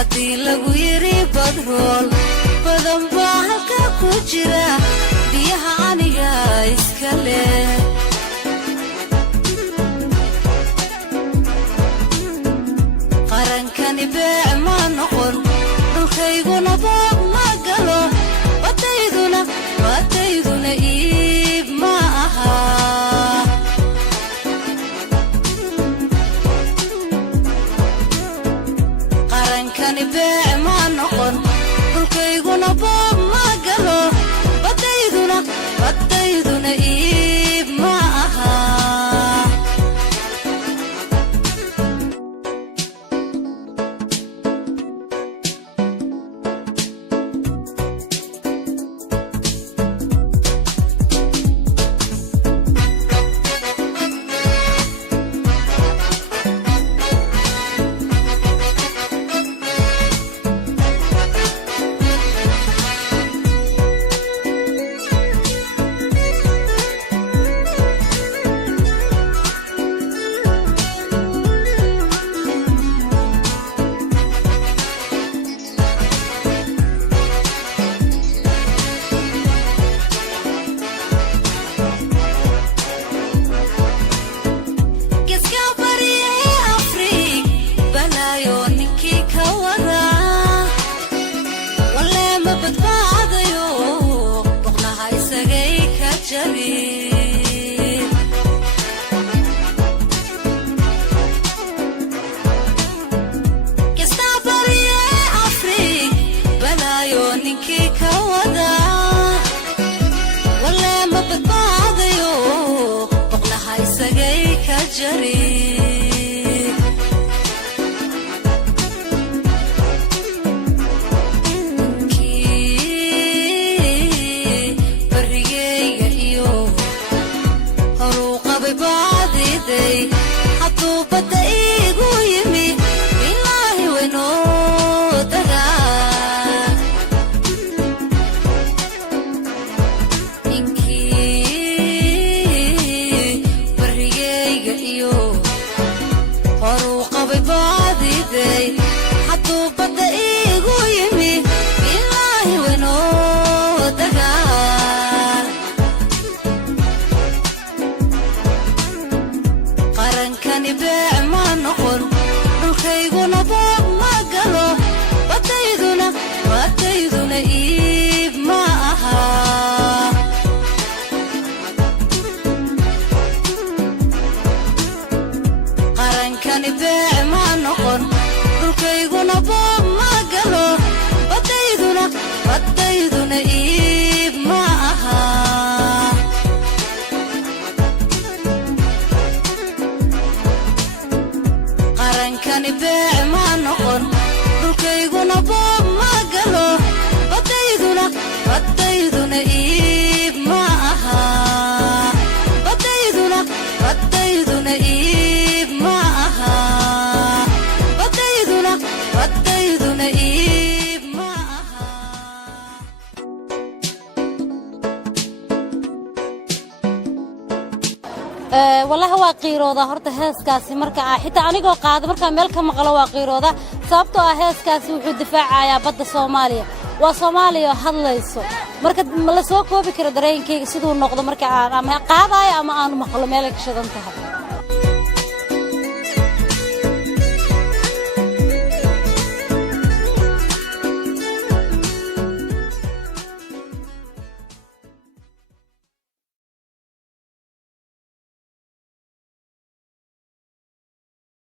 haddii lagu yiri badrool badan baa halka ku jira biyaha aniga iska leh qarankani beec ma noqon dhulkayguna boob ma galo batayduna iib ma aha qarankani beec ma noqon dhulkayguna boob ma galo batayduna iib ma aha والله هو قيرودا horta heeskaasi marka xitaa anigoo qaad marka meel ka maqlo waa qeyrooda sababtoo ah heeskaasi wuxuu difaacayaa badda Soomaaliya waa Soomaaliya hadlayso marka la soo koobi karo dareenkayga sidoo noqdo marka aan ama qaadayo ama aan maqlo meel ka shidan tahay